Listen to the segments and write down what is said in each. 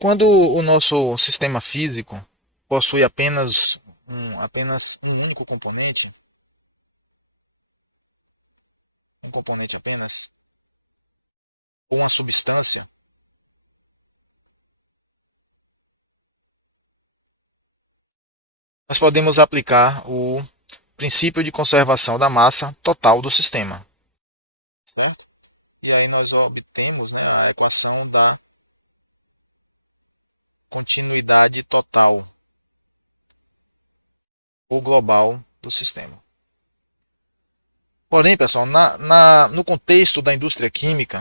Quando o nosso sistema físico possui apenas um único componente, um componente apenas, ou uma substância, nós podemos aplicar o princípio de conservação da massa total do sistema. Certo? E aí nós obtemos, né, a equação da continuidade total ou global do sistema. Porém, pessoal, no contexto da indústria química,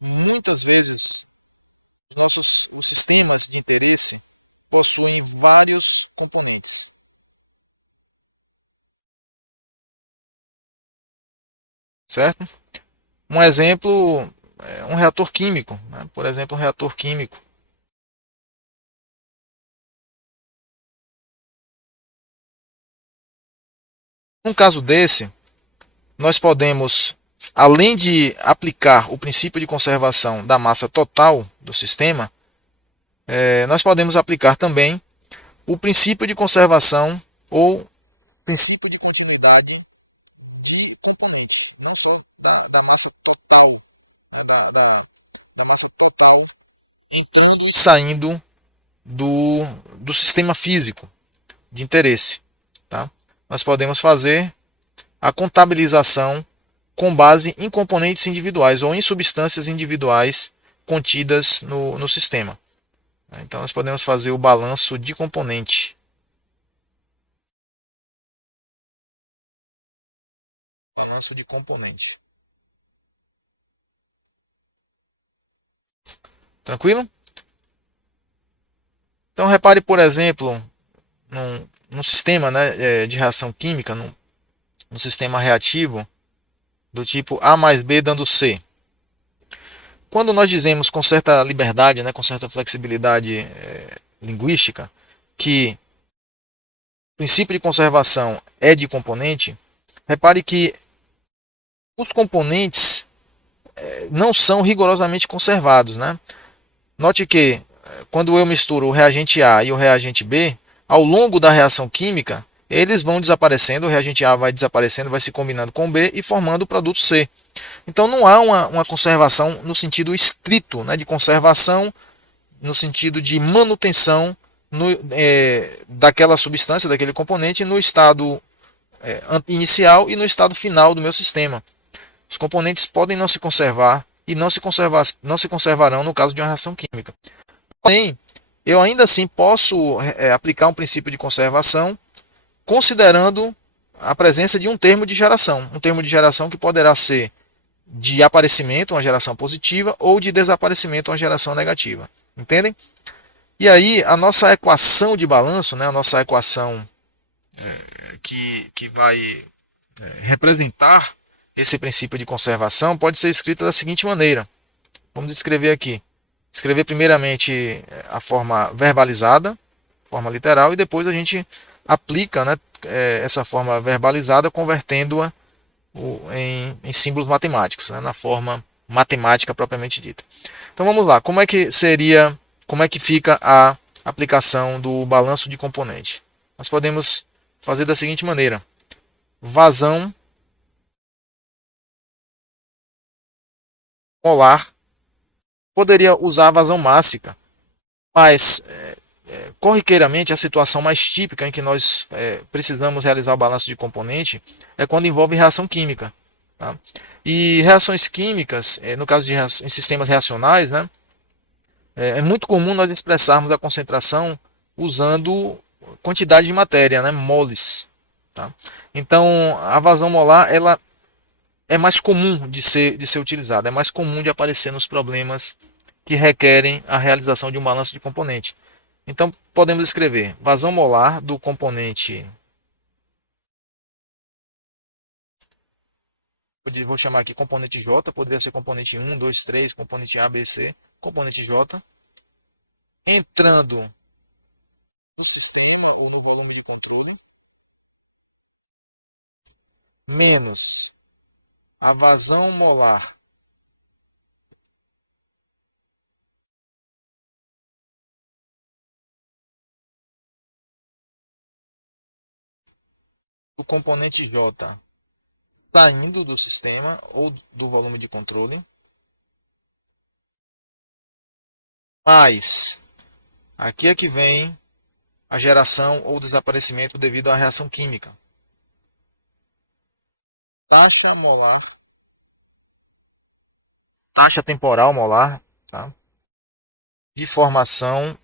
muitas vezes os sistemas de interesse possuem vários componentes. Certo? Um exemplo é um reator químico, né? Por exemplo, um reator químico. Num caso desse, nós podemos, além de aplicar o princípio de conservação da massa total do sistema, nós podemos aplicar também o princípio de conservação ou princípio de continuidade de componente, não só da massa total, da massa total entrando e saindo do, do sistema físico de interesse. Tá? Nós podemos fazer a contabilização com base em componentes individuais ou em substâncias individuais contidas no sistema. Então, nós podemos fazer o balanço de componente. Balanço de componente. Tranquilo? Então, repare, por exemplo, num sistema, né, de reação química, num sistema reativo do tipo A mais B dando C. Quando nós dizemos com certa liberdade, né, com certa flexibilidade linguística, que o princípio de conservação é de componente, repare que os componentes não são rigorosamente conservados. Né? Note que quando eu misturo o reagente A e o reagente B, ao longo da reação química, eles vão desaparecendo, o reagente A vai desaparecendo, vai se combinando com o B e formando o produto C. Então não há uma conservação no sentido estrito, né, de conservação, no sentido de manutenção daquela substância, daquele componente, no estado inicial e no estado final do meu sistema. Os componentes podem não se conservar e não se conservarão no caso de uma reação química. Porém, eu ainda assim posso aplicar um princípio de conservação considerando a presença de um termo de geração. Um termo de geração que poderá ser de aparecimento, uma geração positiva, ou de desaparecimento, uma geração negativa. Entendem? E aí, a nossa equação de balanço, né, a nossa equação que vai representar esse princípio de conservação, pode ser escrita da seguinte maneira. Vamos escrever aqui. Escrever primeiramente a forma verbalizada, forma literal, e depois a gente aplica, né, essa forma verbalizada, convertendo-a em símbolos matemáticos, né, na forma matemática propriamente dita. Então vamos lá, como é que fica a aplicação do balanço de componente? Nós podemos fazer da seguinte maneira: vazão molar, poderia usar a vazão mássica, mas corriqueiramente a situação mais típica em que nós precisamos realizar o balanço de componente é quando envolve reação química. Tá? E reações químicas, no caso de em sistemas reacionais, né, é muito comum nós expressarmos a concentração usando quantidade de matéria, né, moles. Tá? Então, a vazão molar ela é mais comum de ser utilizada, é mais comum de aparecer nos problemas que requerem a realização de um balanço de componente. Então, podemos escrever vazão molar do componente, vou chamar aqui componente J, poderia ser componente 1, 2, 3, componente A, B, C, componente J, entrando no sistema ou no volume de controle, menos a vazão molar do componente J saindo do sistema ou do volume de controle, mas aqui é que vem a geração ou desaparecimento devido à reação química. Taxa molar, taxa temporal molar, tá? De formação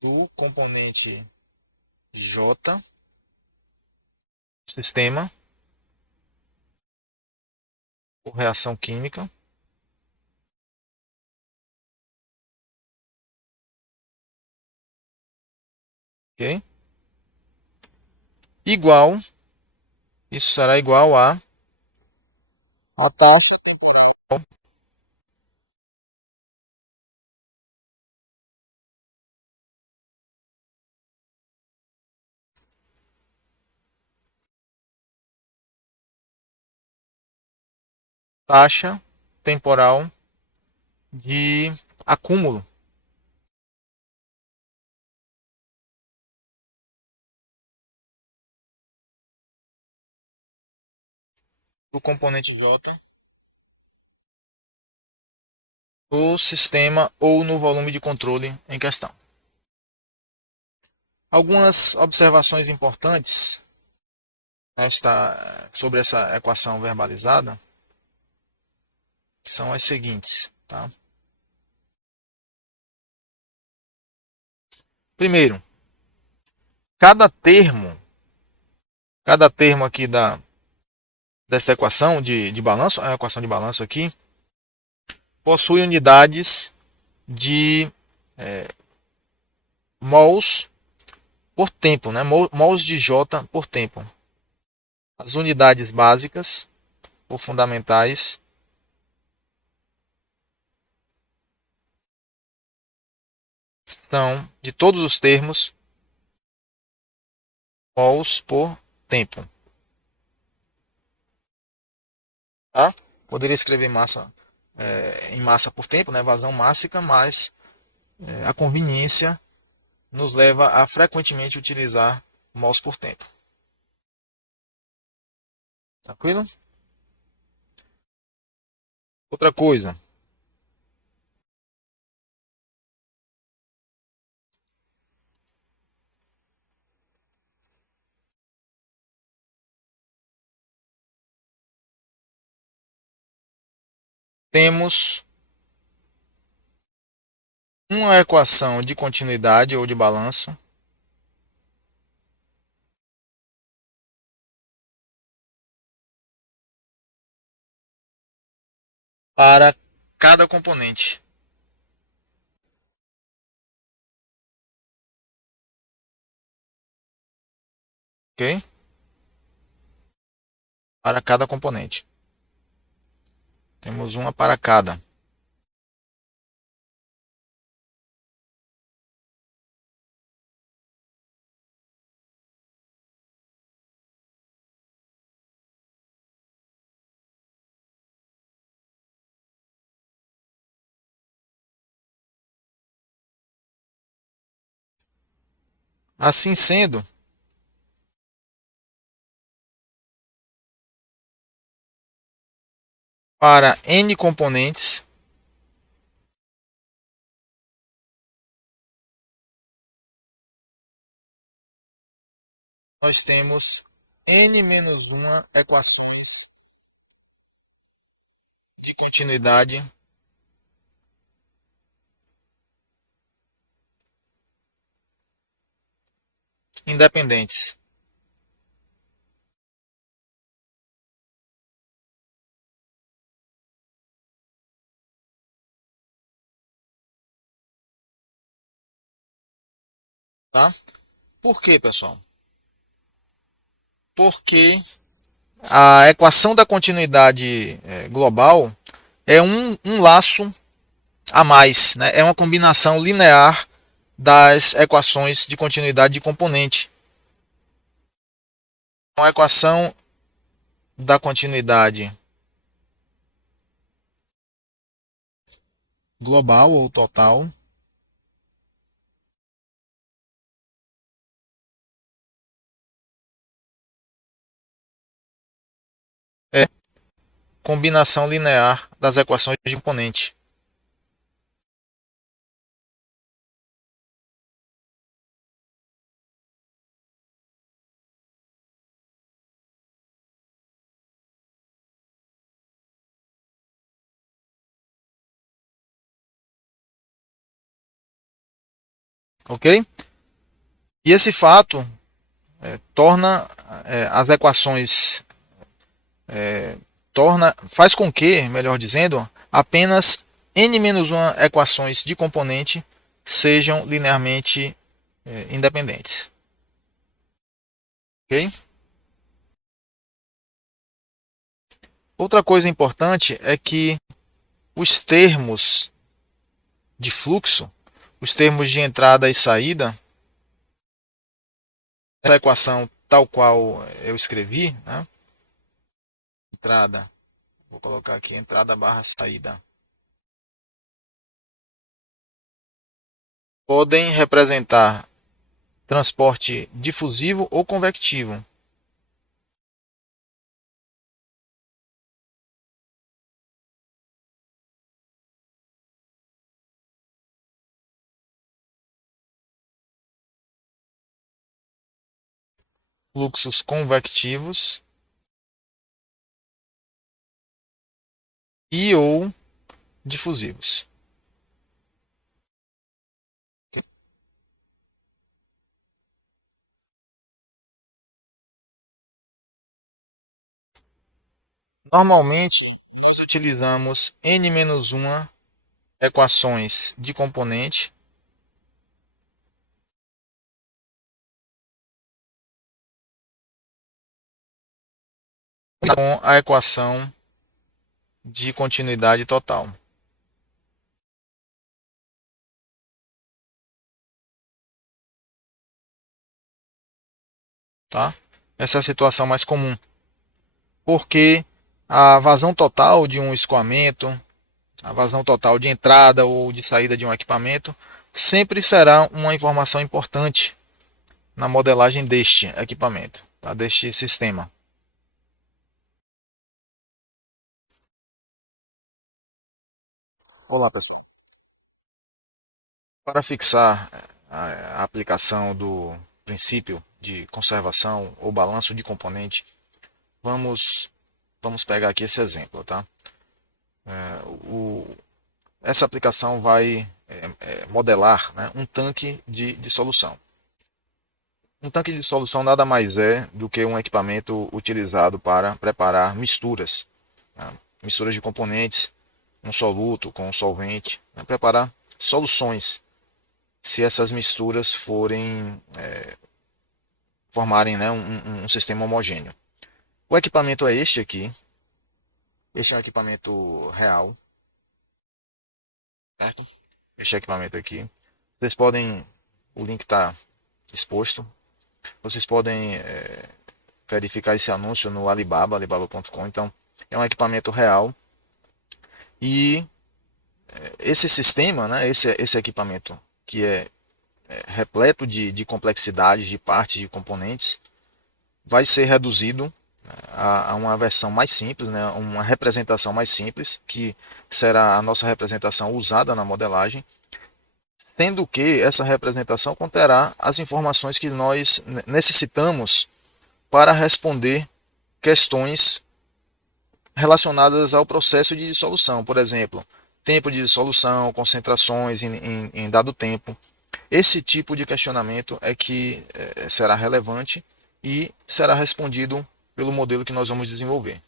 do componente J, sistema, por reação química, ok? Igual, isso será igual a taxa temporal taxa temporal de acúmulo do componente J no sistema ou no volume de controle em questão. Algumas observações importantes sobre essa equação verbalizada são as seguintes. Tá? Primeiro, cada termo aqui desta equação de balanço, a equação de balanço aqui, possui unidades de mols por tempo, né? Mols de J por tempo. As unidades básicas ou fundamentais são, de todos os termos, mols por tempo. Tá? Poderia escrever massa em massa por tempo, né? Vazão mássica, mas a conveniência nos leva a frequentemente utilizar mols por tempo. Tranquilo? Outra coisa, temos uma equação de continuidade ou de balanço para cada componente. Ok? Para cada componente. Temos uma para cada. Assim sendo, para n componentes, nós temos n-1 equações de continuidade independentes. Tá? Por quê, pessoal? Porque a equação da continuidade global é um laço a mais, né? É uma combinação linear das equações de continuidade de componente. Então, a equação da continuidade global ou total, é combinação linear das equações de componente. Ok? E esse fato torna as equações faz com que, melhor dizendo, apenas n-1 equações de componente sejam linearmente independentes. Ok? Outra coisa importante é que os termos de fluxo, os termos de entrada e saída, essa equação tal qual eu escrevi, né? Entrada, vou colocar aqui entrada barra saída, podem representar transporte difusivo ou convectivo. Fluxos convectivos e ou difusivos. Normalmente, nós utilizamos n-1 equações de componente com a equação de continuidade total. Tá? Essa é a situação mais comum, porque a vazão total de um escoamento, a vazão total de entrada ou de saída de um equipamento, sempre será uma informação importante na modelagem deste equipamento, tá? Deste sistema. Olá, pessoal. Para fixar a aplicação do princípio de conservação ou balanço de componente, vamos, vamos pegar aqui esse exemplo. Tá? Essa aplicação vai modelar, né, um tanque de solução. Um tanque de solução nada mais é do que um equipamento utilizado para preparar misturas, né, misturas de componentes, um soluto com um solvente, né, preparar soluções se essas misturas formarem, né, um sistema homogêneo. O equipamento é este aqui. Este é um equipamento real, certo? Este equipamento aqui. Vocês podem, o link está exposto. Vocês podem verificar esse anúncio no Alibaba, alibaba.com. Então, é um equipamento real e esse sistema, né, esse equipamento que é repleto de complexidades, de partes, de componentes, vai ser reduzido a uma versão mais simples, né, uma representação mais simples, que será a nossa representação usada na modelagem, sendo que essa representação conterá as informações que nós necessitamos para responder questões relacionadas ao processo de dissolução, por exemplo, tempo de dissolução, concentrações em dado tempo. Esse tipo de questionamento é que será relevante e será respondido pelo modelo que nós vamos desenvolver.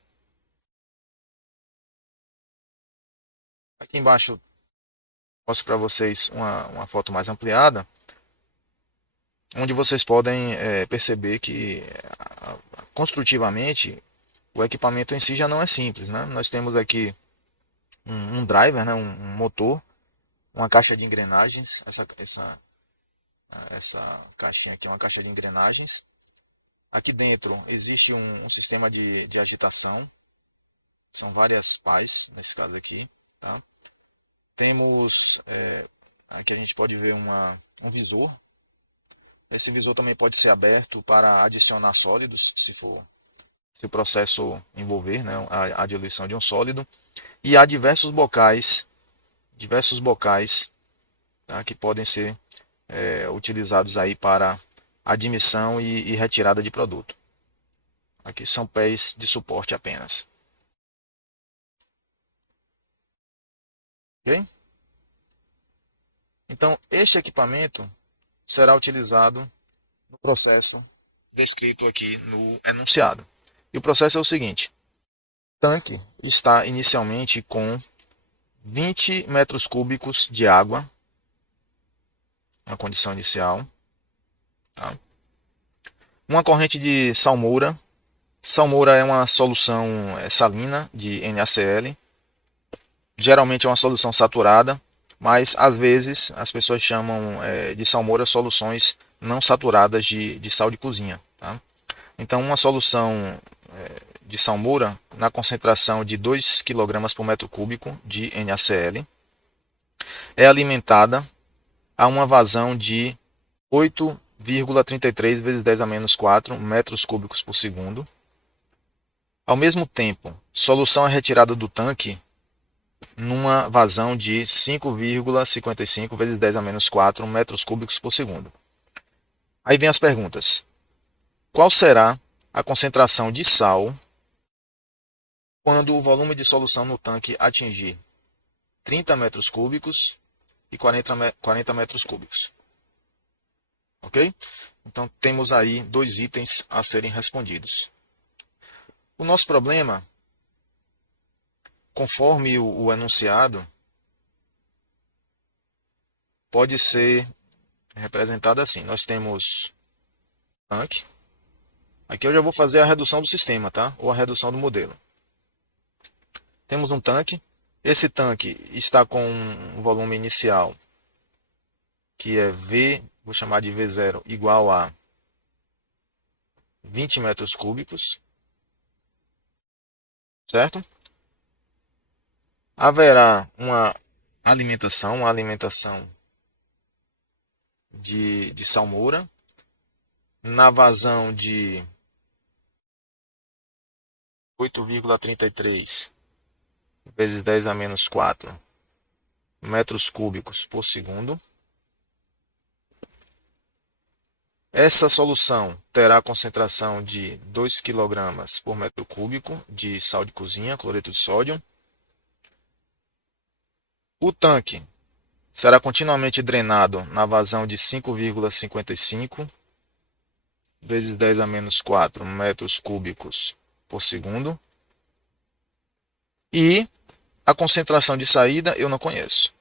Aqui embaixo mostro para vocês uma foto mais ampliada, onde vocês podem perceber que construtivamente o equipamento em si já não é simples. Né? Nós temos aqui um driver, né? Um motor, uma caixa de engrenagens, essa caixinha aqui é uma caixa de engrenagens. Aqui dentro existe um sistema de agitação, são várias pás, nesse caso aqui. Tá? Temos, aqui a gente pode ver um visor. Esse visor também pode ser aberto para adicionar sólidos, se o processo envolver, né, a diluição de um sólido. E há diversos bocais, tá, que podem ser utilizados aí para admissão e retirada de produto. Aqui são pés de suporte apenas. Ok? Então, este equipamento será utilizado no processo descrito aqui no enunciado. E o processo é o seguinte: o tanque está inicialmente com 20 metros cúbicos de água, na condição inicial. Tá? Uma corrente de salmoura. Salmoura é uma solução salina de NaCl. Geralmente é uma solução saturada, mas às vezes as pessoas chamam de salmoura soluções não saturadas de sal de cozinha. Tá? Então, uma solução de salmoura na concentração de 2 kg por metro cúbico de NaCl é alimentada a uma vazão de 8,33 vezes 10 a menos 4 metros cúbicos por segundo. Ao mesmo tempo, solução é retirada do tanque numa vazão de 5,55 vezes 10 a menos 4 metros cúbicos por segundo. Aí vem as perguntas. Qual será a concentração de sal quando o volume de solução no tanque atingir 30 metros cúbicos e 40 metros cúbicos? Ok? Então temos aí dois itens a serem respondidos. O nosso problema, conforme o enunciado, pode ser representado assim. Nós temos tanque. Aqui eu já vou fazer a redução do sistema, tá? Ou a redução do modelo. Temos um tanque. Esse tanque está com um volume inicial que é V, vou chamar de V0, igual a 20 metros cúbicos. Certo? Haverá uma alimentação de salmoura na vazão de 8,33 vezes 10 a menos 4 metros cúbicos por segundo. Essa solução terá concentração de 2 kg por metro cúbico de sal de cozinha, cloreto de sódio. O tanque será continuamente drenado na vazão de 5,55 vezes 10 a menos 4 metros cúbicos por segundo. E a concentração de saída eu não conheço.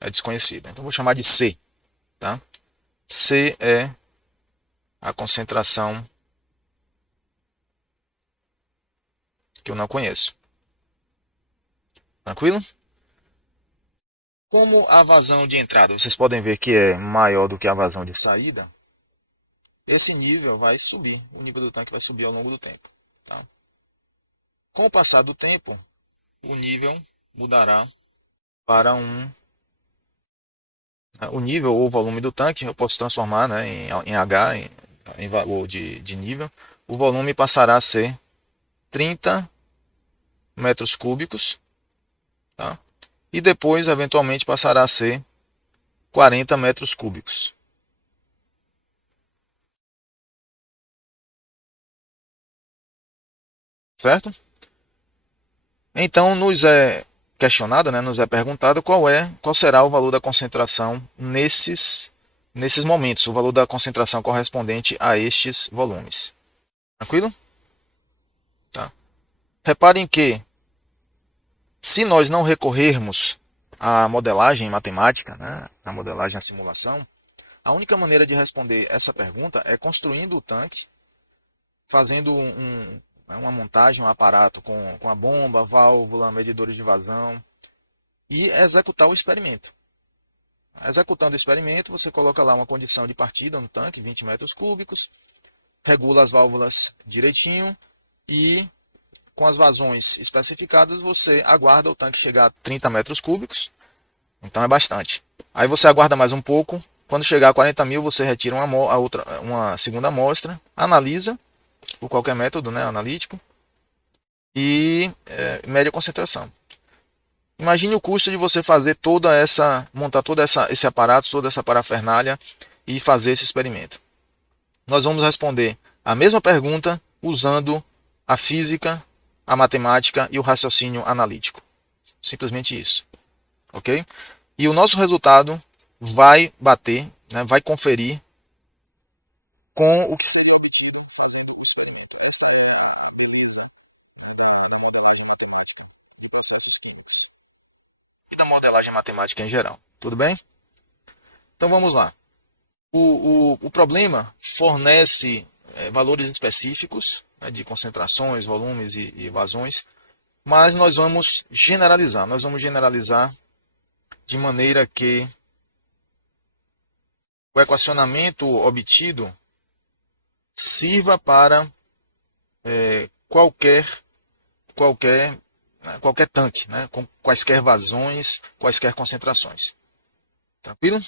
É desconhecida. Então vou chamar de C. Tá? C é a concentração que eu não conheço. Tranquilo? Como a vazão de entrada, vocês podem ver que é maior do que a vazão de saída, esse nível vai subir. O nível do tanque vai subir ao longo do tempo. Tá? Com o passar do tempo, o nível mudará para o nível ou volume do tanque, eu posso transformar, né, em H, em valor de nível. O volume passará a ser 30 metros cúbicos, tá? E depois, eventualmente, passará a ser 40 metros cúbicos. Certo? Então, nos é questionado, né, nos é perguntado qual será o valor da concentração nesses momentos, o valor da concentração correspondente a estes volumes. Tranquilo? Tá. Reparem que, se nós não recorrermos à modelagem matemática, né, à modelagem, à simulação, a única maneira de responder essa pergunta é construindo o tanque, fazendo uma montagem, um aparato com a bomba, válvula, medidores de vazão e executar o experimento. Executando o experimento, você coloca lá uma condição de partida no tanque, 20 metros cúbicos, regula as válvulas direitinho e com as vazões especificadas, você aguarda o tanque chegar a 30 metros cúbicos, então é bastante. Aí você aguarda mais um pouco, quando chegar a 40 mil, você retira uma segunda amostra, analisa, por qualquer método, né, analítico, e mede a concentração. Imagine o custo de você fazer montar esse aparato, toda essa parafernália e fazer esse experimento. Nós vamos responder a mesma pergunta usando a física, a matemática e o raciocínio analítico. Simplesmente isso. Ok? E o nosso resultado vai bater, né, vai conferir com o que da modelagem matemática em geral. Tudo bem? Então vamos lá. O problema fornece valores específicos, né, de concentrações, volumes e vazões, mas nós vamos generalizar. Nós vamos generalizar de maneira que o equacionamento obtido sirva para qualquer qualquer qualquer tanque, né, com quaisquer vazões, quaisquer concentrações. Tranquilo?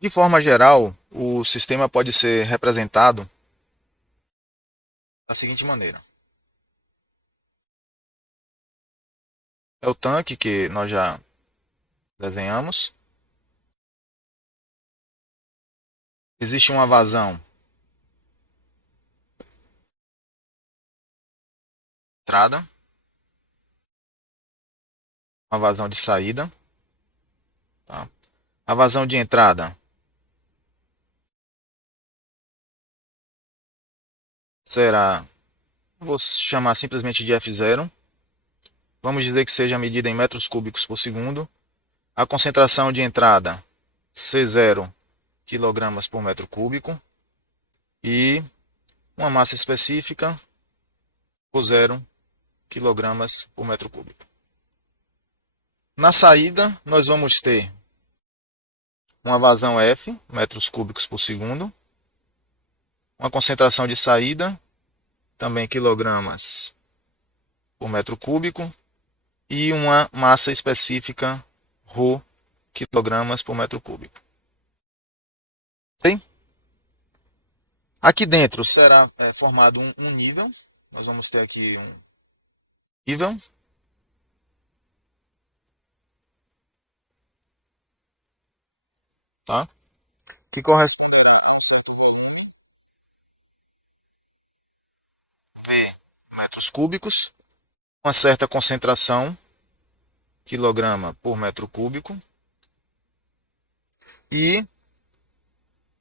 De forma geral, o sistema pode ser representado da seguinte maneira. É o tanque que nós já desenhamos. Existe uma vazão de entrada, uma vazão de saída. Tá? A vazão de entrada será, vou chamar simplesmente de F0. Vamos dizer que seja medida em metros cúbicos por segundo. A concentração de entrada, C0 kg por metro cúbico. E uma massa específica, O0 kg por metro cúbico. Na saída, nós vamos ter uma vazão F, metros cúbicos por segundo. Uma concentração de saída, também quilogramas por metro cúbico. E uma massa específica, ρ, quilogramas por metro cúbico. Bem, aqui dentro será formado um nível. Nós vamos ter aqui um nível. Tá? Que corresponde a um certo V metros cúbicos, uma certa concentração, quilograma por metro cúbico, e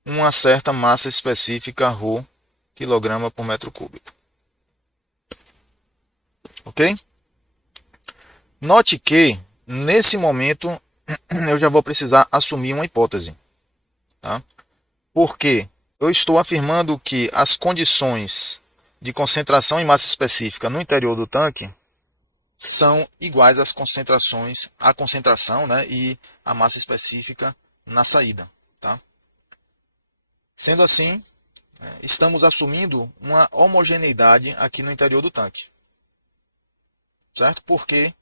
uma certa massa específica, ρ, quilograma por metro cúbico. Ok? Note que, nesse momento, eu já vou precisar assumir uma hipótese. Tá? Porque eu estou afirmando que as condições de concentração e massa específica no interior do tanque são iguais às concentrações, à concentração, né, e a massa específica na saída. Tá? Sendo assim, estamos assumindo uma homogeneidade aqui no interior do tanque. Certo? Porque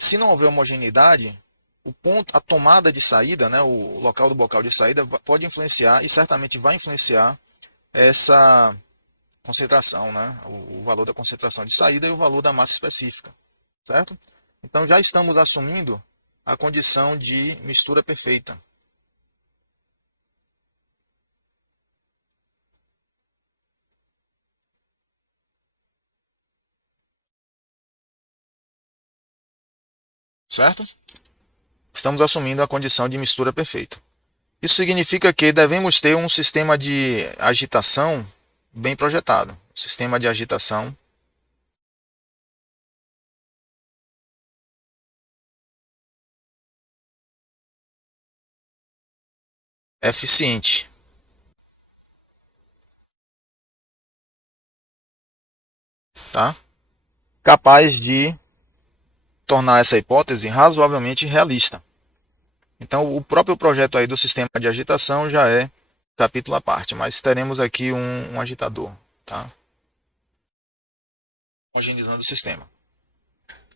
se não houver homogeneidade, o ponto, a tomada de saída, né, o local do bocal de saída pode influenciar e certamente vai influenciar essa concentração, né, o valor da concentração de saída e o valor da massa específica. Certo? Então já estamos assumindo a condição de mistura perfeita. Certo? Estamos assumindo a condição de mistura perfeita. Isso significa que devemos ter um sistema de agitação bem projetado. Um sistema de agitação eficiente. Tá? Capaz de tornar essa hipótese razoavelmente realista. Então, o próprio projeto aí do sistema de agitação já é capítulo à parte, mas teremos aqui um agitador, tá? Homogeneizando o sistema.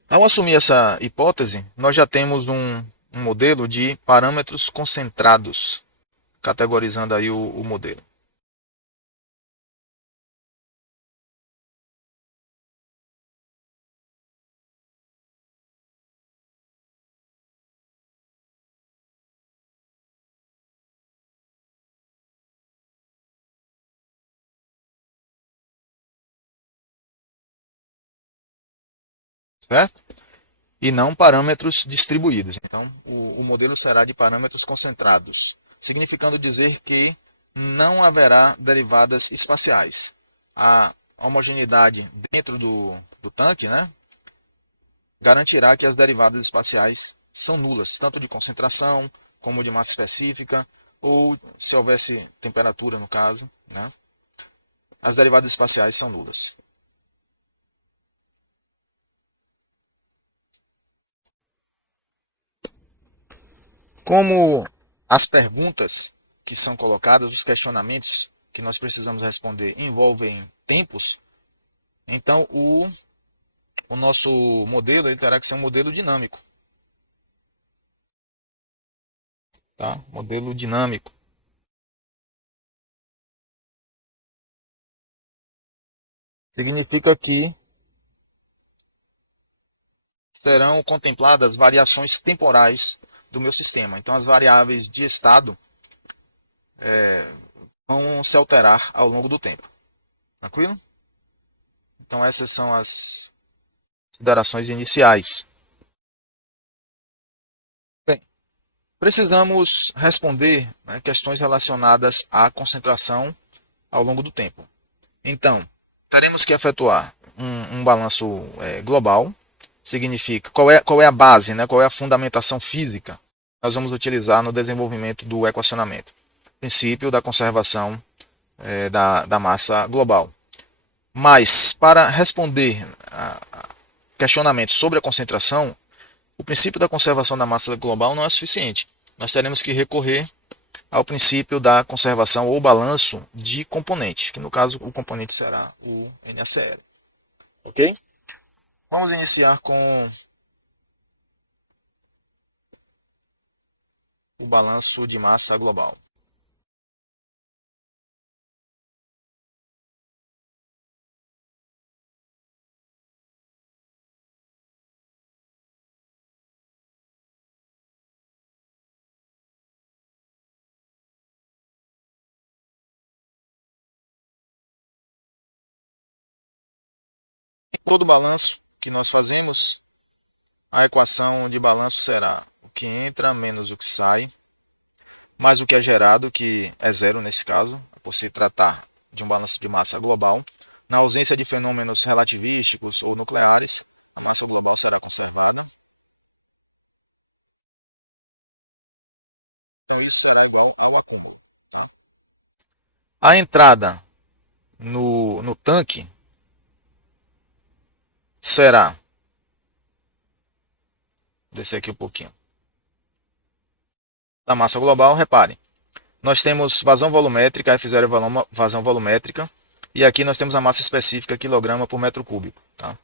Ao assumir essa hipótese, nós já temos um modelo de parâmetros concentrados, categorizando aí o modelo. Certo? E não parâmetros distribuídos. Então, o modelo será de parâmetros concentrados, significando dizer que não haverá derivadas espaciais. A homogeneidade dentro do tanque, né, garantirá que as derivadas espaciais são nulas, tanto de concentração como de massa específica, ou se houvesse temperatura no caso, né, as derivadas espaciais são nulas. Como as perguntas que são colocadas, os questionamentos que nós precisamos responder envolvem tempos, então o nosso modelo ele terá que ser um modelo dinâmico. Tá? Modelo dinâmico. Significa que serão contempladas variações temporais do meu sistema. Então, as variáveis de estado vão se alterar ao longo do tempo. Tranquilo? Então, essas são as considerações iniciais. Bem, precisamos responder, né, questões relacionadas à concentração ao longo do tempo. Então, teremos que efetuar um balanço global, significa qual é a base, né, qual é a fundamentação física que nós vamos utilizar no desenvolvimento do equacionamento. Princípio da conservação da massa global. Mas, para responder a questionamentos sobre a concentração, o princípio da conservação da massa global não é suficiente. Nós teremos que recorrer ao princípio da conservação ou balanço de componentes, que no caso o componente será o NaCl. Ok? Vamos iniciar com o balanço de massa global. O balanço que nós fazemos, a equação de balanço será o que entra menos o que sai, mais o que é gerado, que é zero de estado, por ser tratado do balanço de massa global. Na ausência de fenômenos relativistas como são nucleares, a massa global será conservada. Então, isso será igual ao acúmulo. Tá? A entrada no tanque será, descer aqui um pouquinho, da massa global, repare, nós temos vazão volumétrica, F0 é vazão volumétrica, e aqui nós temos a massa específica, quilograma por metro cúbico. Tá?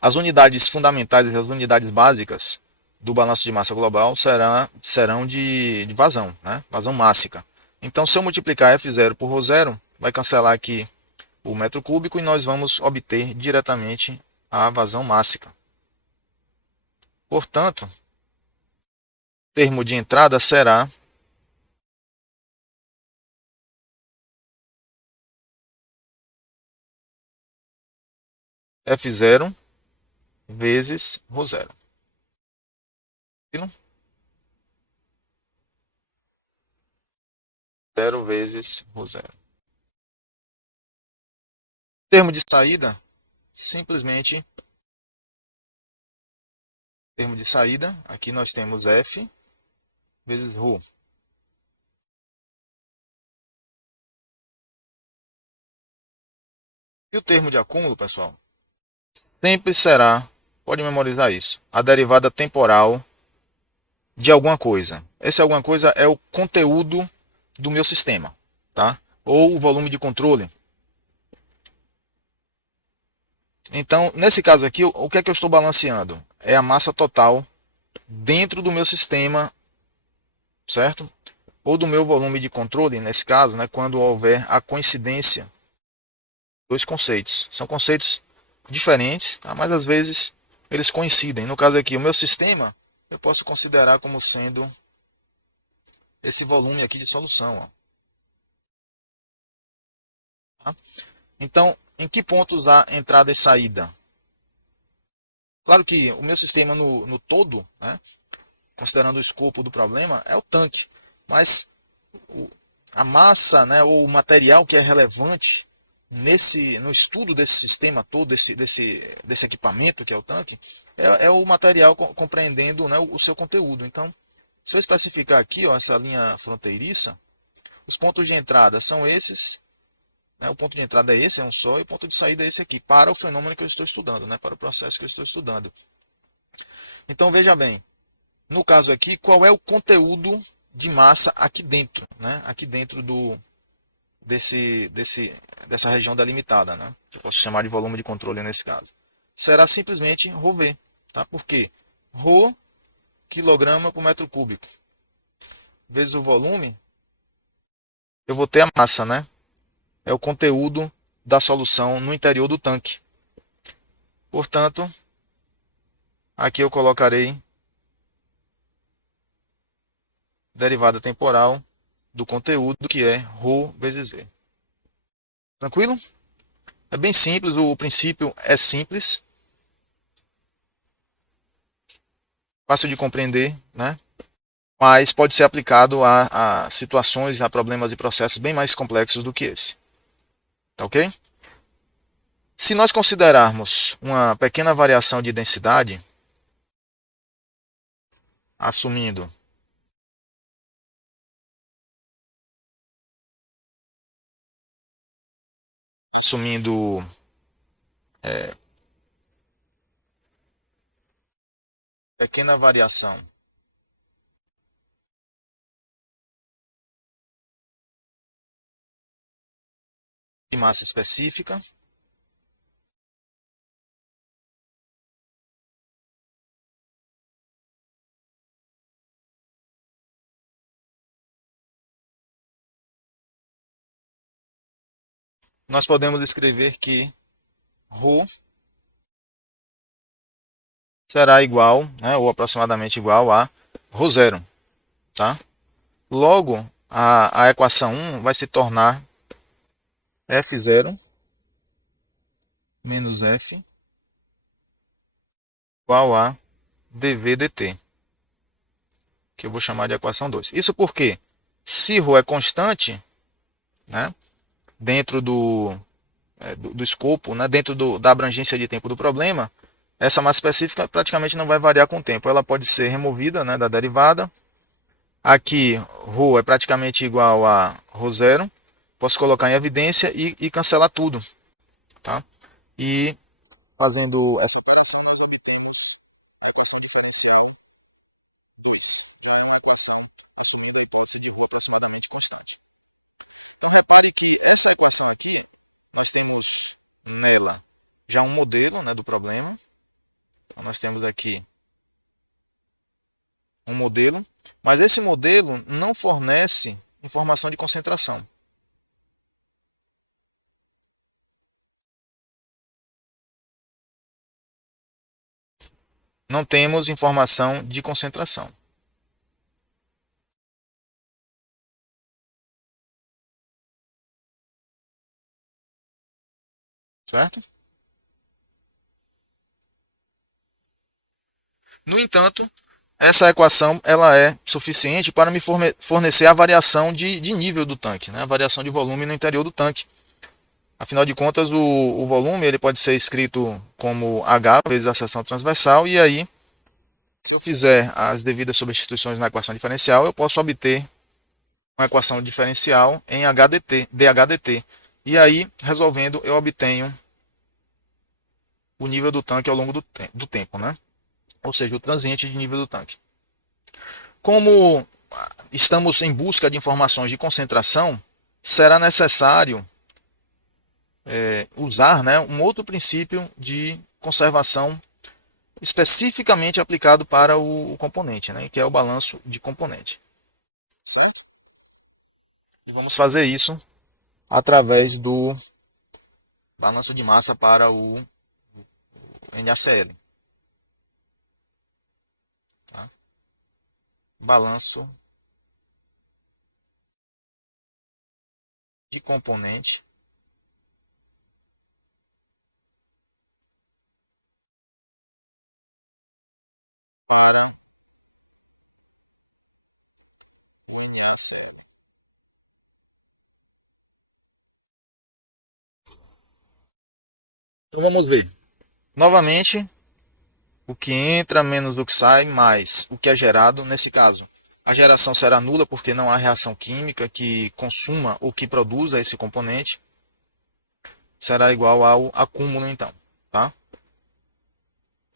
As unidades fundamentais e as unidades básicas do balanço de massa global serão de vazão, né? Vazão mássica. Então, se eu multiplicar F0 por ρ0, vai cancelar aqui o metro cúbico e nós vamos obter diretamente a vazão mássica. Portanto, o termo de entrada será F0 vezes ρ0. 0 vezes ρ0. Termo de saída, simplesmente termo de saída, aqui nós temos F vezes ρ. E o termo de acúmulo, pessoal, sempre será, pode memorizar isso, a derivada temporal de alguma coisa. Esse alguma coisa é o conteúdo do meu sistema, tá? Ou o volume de controle. Então, nesse caso aqui, o que é que eu estou balanceando? É a massa total dentro do meu sistema, certo? Ou do meu volume de controle, nesse caso, né, quando houver a coincidência dois conceitos. São conceitos diferentes, tá? Mas às vezes eles coincidem. No caso aqui, o meu sistema, eu posso considerar como sendo esse volume aqui de solução. Ó, tá? Então, em que pontos há entrada e saída? Claro que o meu sistema no todo, né, considerando o escopo do problema, é o tanque. Mas a massa, né, ou o material que é relevante no estudo desse sistema todo, desse equipamento que é o tanque, é o material compreendendo, né, o seu conteúdo. Então, se eu especificar aqui, ó, essa linha fronteiriça, os pontos de entrada são esses, né, o ponto de entrada é esse, é um só, e o ponto de saída é esse aqui, para o fenômeno que eu estou estudando, né, para o processo que eu estou estudando. Então, veja bem, no caso aqui, qual é o conteúdo de massa aqui dentro, né, aqui dentro dessa região delimitada, né? Eu posso chamar de volume de controle nesse caso. Será simplesmente ρV, tá? Por quê? Rho quilograma por metro cúbico vezes o volume, eu vou ter a massa, né? É o conteúdo da solução no interior do tanque. Portanto, aqui eu colocarei derivada temporal do conteúdo, que é ρ vezes V. Tranquilo? É bem simples, o princípio é simples, fácil de compreender, né? Mas pode ser aplicado a situações, a problemas e processos bem mais complexos do que esse. Tá ok? Se nós considerarmos uma pequena variação de densidade, assumindo assumindo é, pequena variação de massa específica, nós podemos escrever que ρ será igual, né, ou aproximadamente igual a ρ zero, tá? Logo, a equação 1 vai se tornar f zero menos f igual a dv dt, que eu vou chamar de equação 2. Isso porque, se ρ é constante, né, dentro do escopo, né, dentro da abrangência de tempo do problema, essa massa específica praticamente não vai variar com o tempo. Ela pode ser removida, né, da derivada. Aqui, ρ é praticamente igual a ρ zero. Posso colocar em evidência e cancelar tudo. Tá? E fazendo essa operação, nós obtemos a equação diferencial que é uma equação aproximadamente distante. Repare que essa equação aqui, nós temos que é um modelo do problema, a nossa modelo nessa é uma concentração. Não temos informação de concentração. Certo? No entanto, essa equação ela é suficiente para me fornecer a variação de nível do tanque, né? A variação de volume no interior do tanque. Afinal de contas, o volume ele pode ser escrito como H vezes a seção transversal, e aí, se eu fizer as devidas substituições na equação diferencial, eu posso obter uma equação diferencial em HDT, DHDT. E aí, resolvendo, eu obtenho o nível do tanque ao longo do tempo, né? Ou seja, o transiente de nível do tanque. Como estamos em busca de informações de concentração, será necessário usar, né, um outro princípio de conservação especificamente aplicado para o componente, né, que é o balanço de componente. Certo? E vamos fazer isso através do balanço de massa para o NaCl. Tá? Balanço de componente para o NaCl. Então vamos ver. Novamente, o que entra menos o que sai, mais o que é gerado. Nesse caso, a geração será nula porque não há reação química que consuma ou que produza esse componente. Será igual ao acúmulo, então. Tá?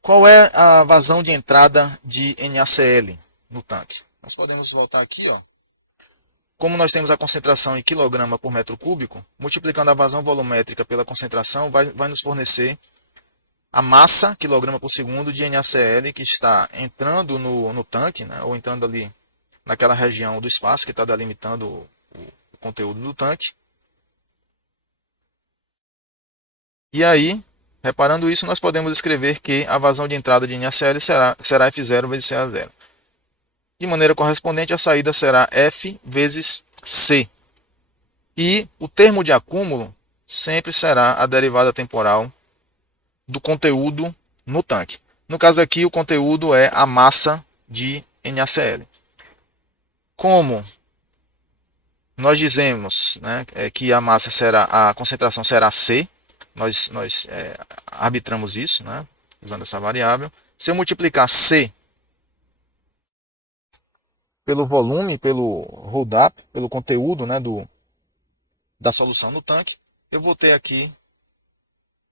Qual é a vazão de entrada de NaCl no tanque? Nós podemos voltar aqui, ó. Como nós temos a concentração em quilograma por metro cúbico, multiplicando a vazão volumétrica pela concentração vai nos fornecer a massa, quilograma por segundo, de NaCl que está entrando no tanque, né, ou entrando ali naquela região do espaço que está delimitando o conteúdo do tanque. E aí, reparando isso, nós podemos escrever que a vazão de entrada de NaCl será F0 vezes CA0. De maneira correspondente, a saída será F vezes C. E o termo de acúmulo sempre será a derivada temporal do conteúdo no tanque. No caso aqui, o conteúdo é a massa de NaCl. Como nós dizemos, né, que a massa será, a concentração será C, nós arbitramos isso, né, usando essa variável. Se eu multiplicar C pelo volume, pelo hold-up, pelo conteúdo, né, da solução no tanque, eu vou ter aqui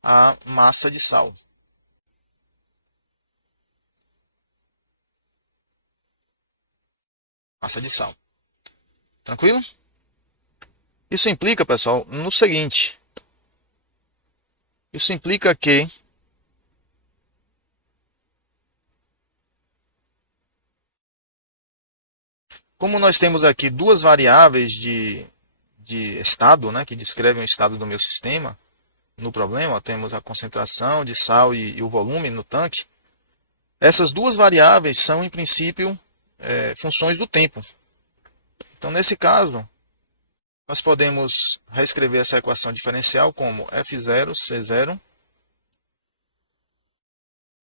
a massa de sal. Massa de sal. Tranquilo? Isso implica, pessoal, no seguinte. Isso implica que como nós temos aqui duas variáveis de estado, né, que descrevem o estado do meu sistema, no problema, temos a concentração de sal e o volume no tanque. Essas duas variáveis são, em princípio, funções do tempo. Então, nesse caso, nós podemos reescrever essa equação diferencial como F0, C0,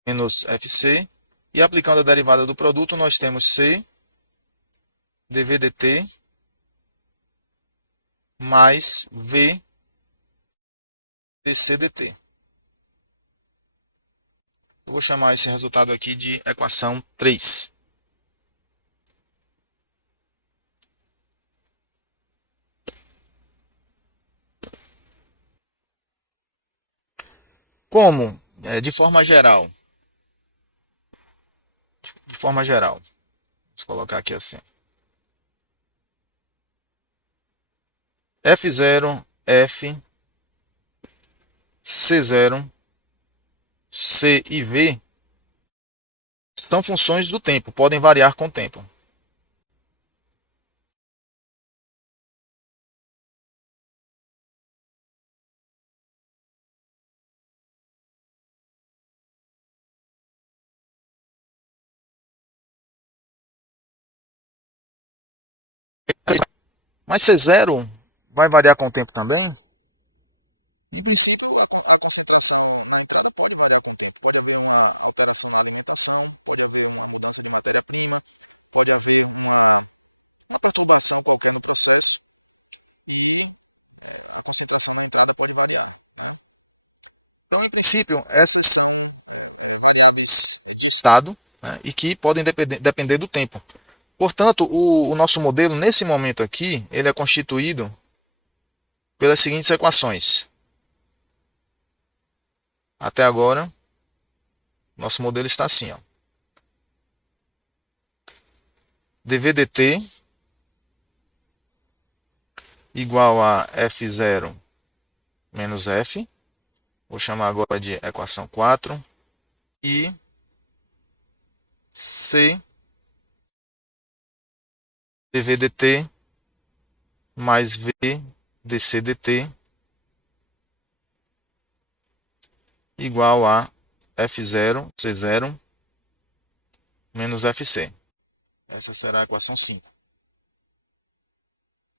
menos FC, e aplicando a derivada do produto, nós temos C dV dt mais V dC dt. Eu vou chamar esse resultado aqui de equação 3. Como, de forma geral, vamos colocar aqui assim. F0, F, C0, C e V são funções do tempo, podem variar com o tempo. Mas C0 vai variar com o tempo também? Em princípio, a concentração na entrada pode variar com o tempo. Pode haver uma alteração na alimentação, pode haver uma mudança de matéria-prima, pode haver uma perturbação qualquer no processo e a concentração na entrada pode variar. Então, em princípio, essas são variáveis de estado, né, e que podem depender do tempo. Portanto, o nosso modelo, nesse momento aqui, ele é constituído pelas seguintes equações. Até agora, nosso modelo está assim. Ó. dvdt igual a f0 menos f, vou chamar agora de equação 4, e c dvdt mais v dcdt igual a f0, c0 menos fc. Essa será a equação 5.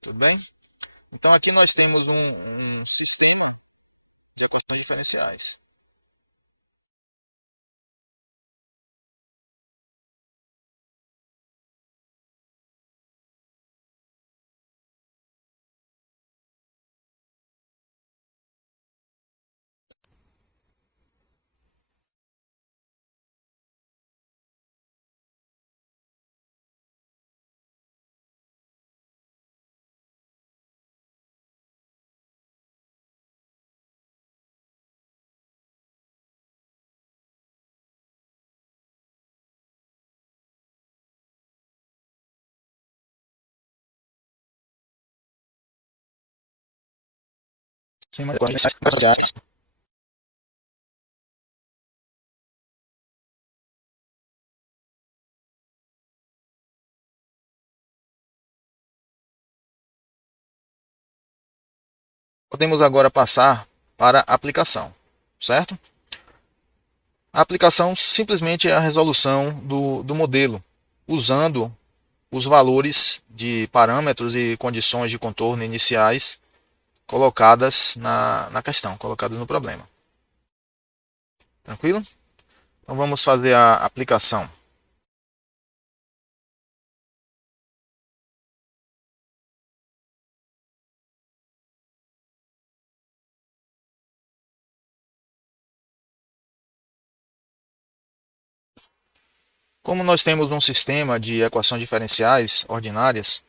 Tudo bem? Então aqui nós temos um sistema de equações diferenciais. Sim, mas podemos agora passar para a aplicação, certo? A aplicação simplesmente é a resolução do modelo, usando os valores de parâmetros e condições de contorno iniciais colocadas na questão, colocadas no problema. Tranquilo? Então vamos fazer a aplicação. Como nós temos um sistema de equações diferenciais ordinárias,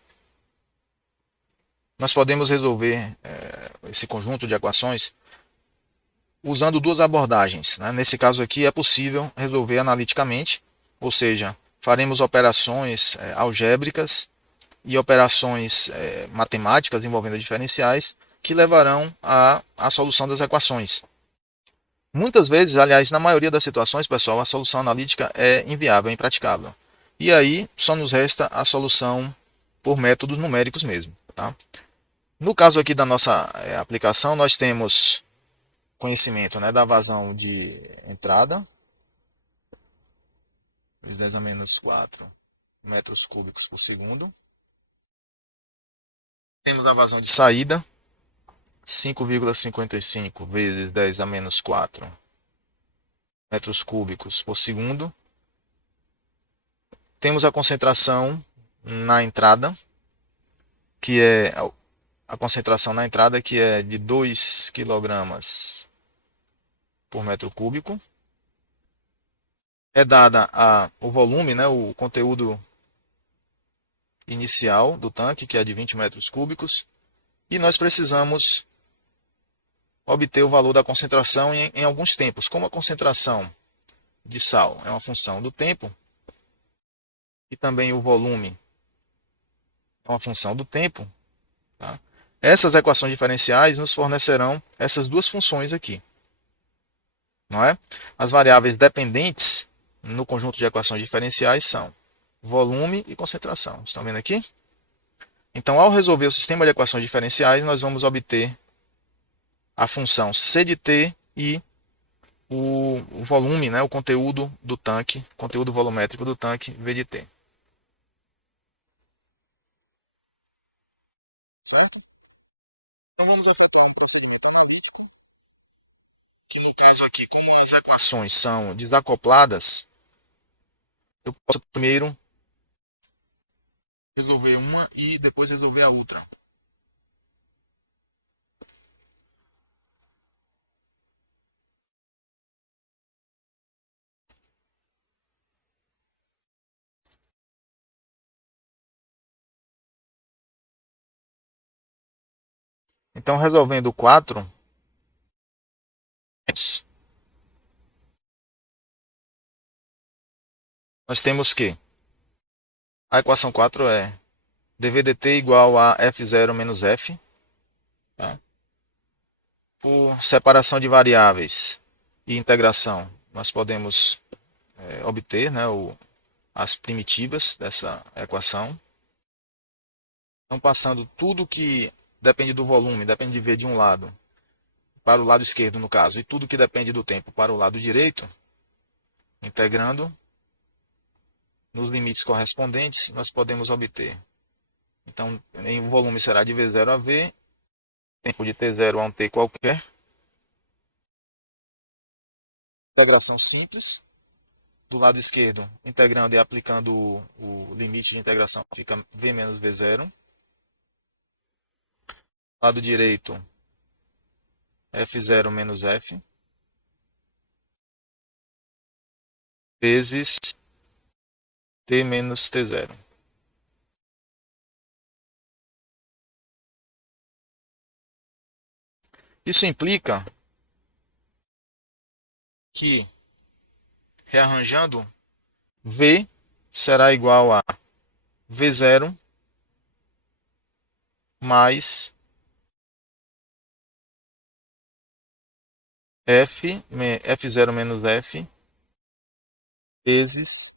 nós podemos resolver esse conjunto de equações usando duas abordagens, né? Nesse caso aqui é possível resolver analiticamente, ou seja, faremos operações algébricas e operações matemáticas envolvendo diferenciais que levarão à solução das equações. Muitas vezes, aliás, na maioria das situações, pessoal, a solução analítica é inviável, é impraticável. E aí só nos resta a solução por métodos numéricos mesmo. Tá? No caso aqui da nossa aplicação, nós temos conhecimento, né, da vazão de entrada, vezes 10 a menos 4 metros cúbicos por segundo. Temos a vazão de saída, 5,55 vezes 10 a menos 4 metros cúbicos por segundo. Temos a concentração na entrada, que é a concentração na entrada, que é de 2 kg por metro cúbico. É dada o volume, né, o conteúdo inicial do tanque, que é de 20 metros cúbicos. E nós precisamos obter o valor da concentração em alguns tempos. Como a concentração de sal é uma função do tempo, e também o volume é uma função do tempo, tá? Essas equações diferenciais nos fornecerão essas duas funções aqui, não é? As variáveis dependentes no conjunto de equações diferenciais são volume e concentração. Estão vendo aqui? Então, ao resolver o sistema de equações diferenciais, nós vamos obter a função C de t e o volume, né, o conteúdo do tanque, conteúdo volumétrico do tanque V de t. Certo? Então vamos a caso aqui, como as equações são desacopladas, eu posso primeiro resolver uma e depois resolver a outra. Então, resolvendo 4, nós temos que A equação 4 é dv/dt igual a f0 menos f. Tá? Por separação de variáveis e integração, nós podemos obter, né, as primitivas dessa equação. Então, passando tudo que depende do volume, depende de V de um lado, para o lado esquerdo, no caso, e tudo que depende do tempo para o lado direito, integrando nos limites correspondentes, nós podemos obter. Então, o volume será de V0 a V, tempo de T0 a um T qualquer. Integração simples. Do lado esquerdo, integrando e aplicando o limite de integração, fica V menos V0. Lado direito, F0 menos F. Vezes T menos T0. Isso implica que, rearranjando, V será igual a V0 mais F0 menos F, vezes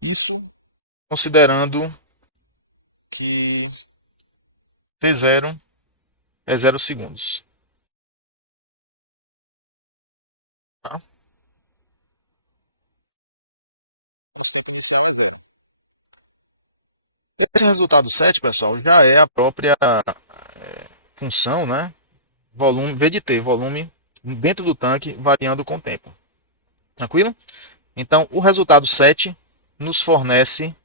isso, considerando que T0 é 0 segundos. Tá? Esse resultado 7, pessoal, já é a própria função, né? Volume, V de T, volume dentro do tanque variando com o tempo. Tranquilo? Então, o resultado 7 nos fornece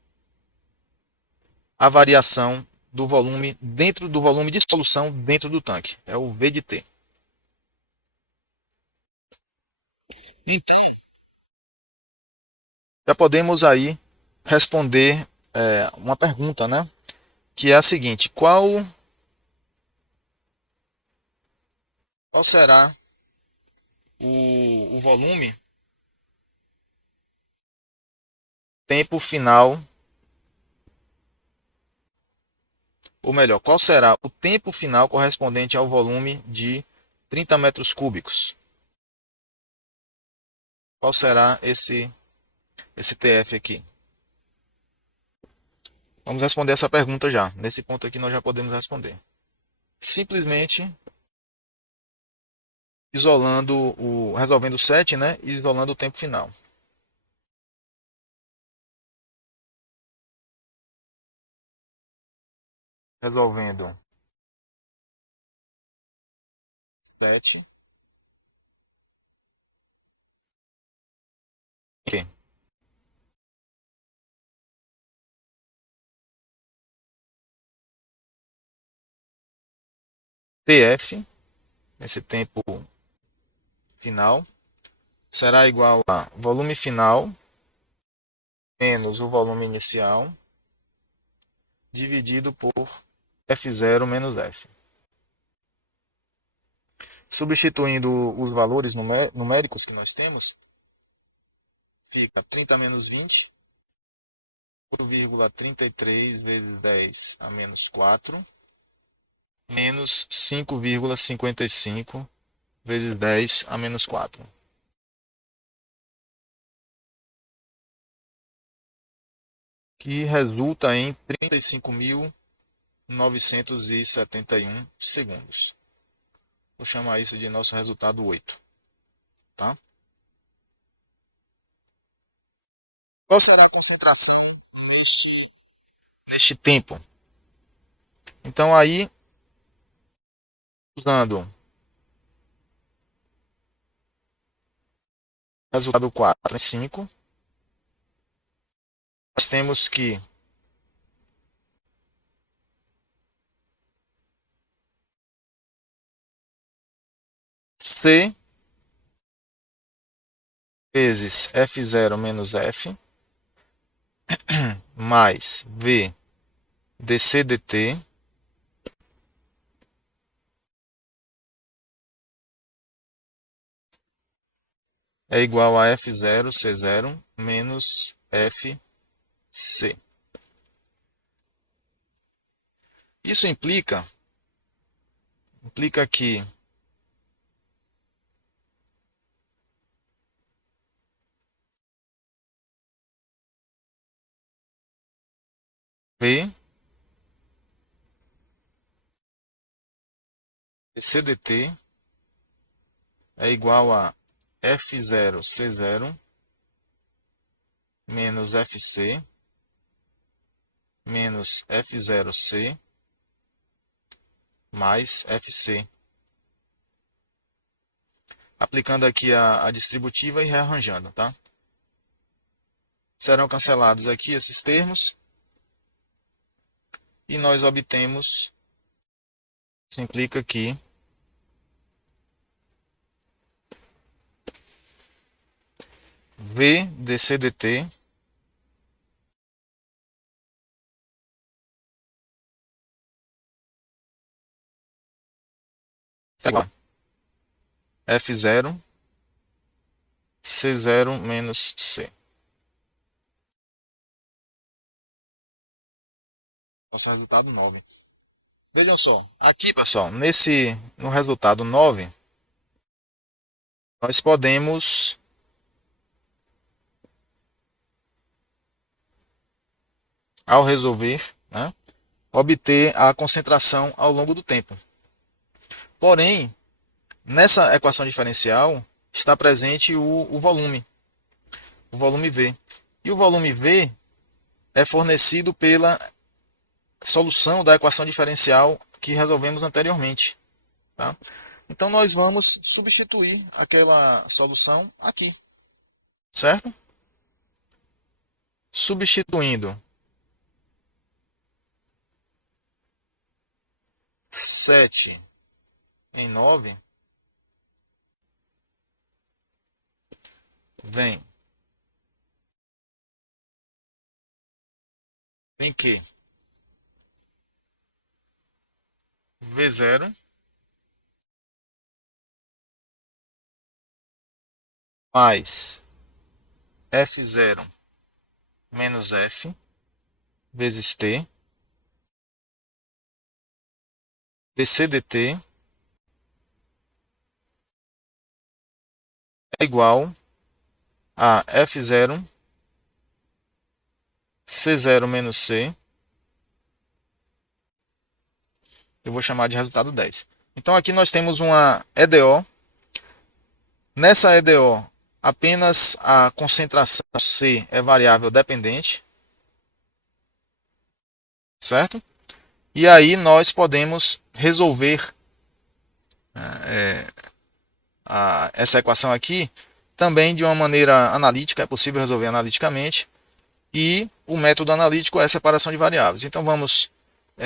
a variação do volume dentro do volume de solução dentro do tanque. É o V de T. Então, já podemos aí responder uma pergunta, né? Que é a seguinte: qual será o volume tempo final, ou melhor, qual será o tempo final correspondente ao volume de 30 metros cúbicos? Qual será esse TF aqui? Vamos responder essa pergunta já. Nesse ponto aqui nós já podemos responder. Simplesmente resolvendo o set, né, e isolando o tempo final. Resolvendo set. Ok. TF, esse tempo final, será igual a volume final menos o volume inicial dividido por F0 menos F. Substituindo os valores numéricos que nós temos, fica 30 menos 20, 4,33 vezes 10 a menos 4, menos 5,55 vezes 10 a menos 4. Que resulta em 35.971 segundos. Vou chamar isso de nosso resultado 8. Tá? Qual será a concentração neste tempo? Então aí, usando o resultado 4 em 5, nós temos que C vezes F0 menos F mais V dC dt é igual a F0 C0 menos F C. Isso implica que V de CDT é igual a F0C0 menos FC menos F0C mais FC. Aplicando aqui a distributiva e rearranjando, tá? Serão cancelados aqui esses termos e nós obtemos, isso implica que V de CDT é igual a F0 C0 menos C. Nosso resultado 9. Vejam só, aqui pessoal, no resultado 9, nós podemos ao resolver, né, obter a concentração ao longo do tempo. Porém, nessa equação diferencial está presente o volume V. E o volume V é fornecido pela solução da equação diferencial que resolvemos anteriormente. Tá? Então, nós vamos substituir aquela solução aqui, certo? Substituindo 7 em 9, vem que V0 mais F0 menos F vezes T dc dt é igual a F0 C0 menos C. Eu vou chamar de resultado 10. Então aqui nós temos uma EDO. Nessa EDO, apenas a concentração C é variável dependente, certo? E aí nós podemos resolver essa equação aqui também de uma maneira analítica, é possível resolver analiticamente, e o método analítico é a separação de variáveis. Então vamos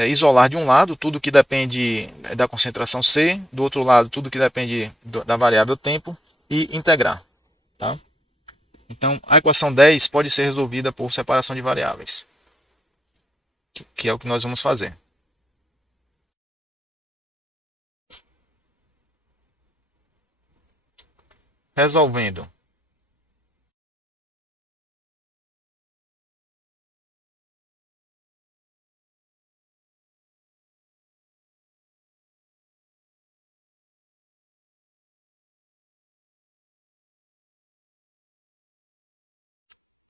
isolar de um lado tudo que depende da concentração C, do outro lado tudo que depende da variável tempo e integrar. Tá? Então a equação 10 pode ser resolvida por separação de variáveis, que é o que nós vamos fazer. Resolvendo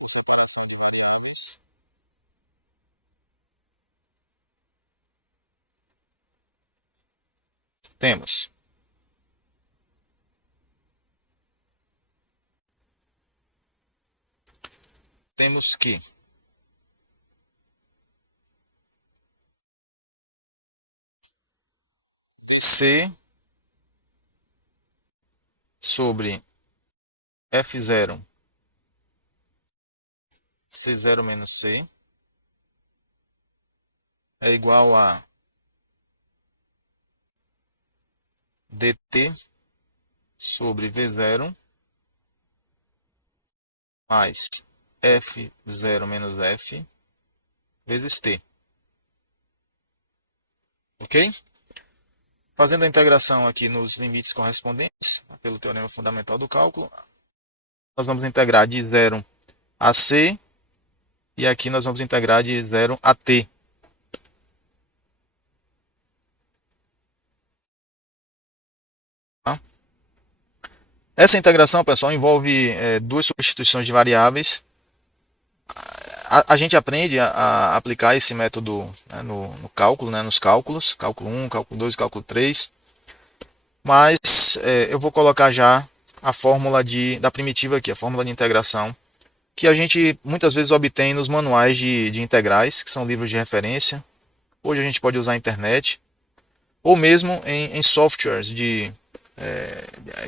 a separação de variáveis, temos que C sobre F0 C0 menos C é igual a dt sobre V0 mais F0 menos F vezes T. Ok? Fazendo a integração aqui nos limites correspondentes, pelo teorema fundamental do cálculo, nós vamos integrar de 0 a C E aqui nós vamos integrar de 0 a t. Tá? Essa integração, pessoal, envolve duas substituições de variáveis. A gente aprende a aplicar esse método, né, no cálculo, né, nos cálculos, cálculo 1, cálculo 2, cálculo 3. Mas eu vou colocar já a fórmula da primitiva aqui, a fórmula de integração, que a gente muitas vezes obtém nos manuais de integrais, que são livros de referência. Hoje a gente pode usar a internet, ou mesmo em softwares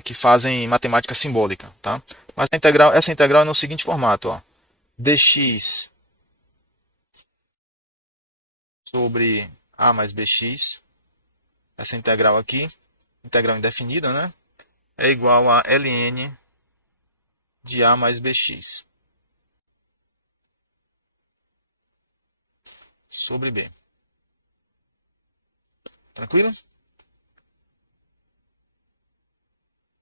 que fazem matemática simbólica. Tá? Mas essa integral é no seguinte formato: ó, dx sobre a mais bx, essa integral aqui, integral indefinida, né, é igual a ln de a mais bx sobre b. Tranquilo?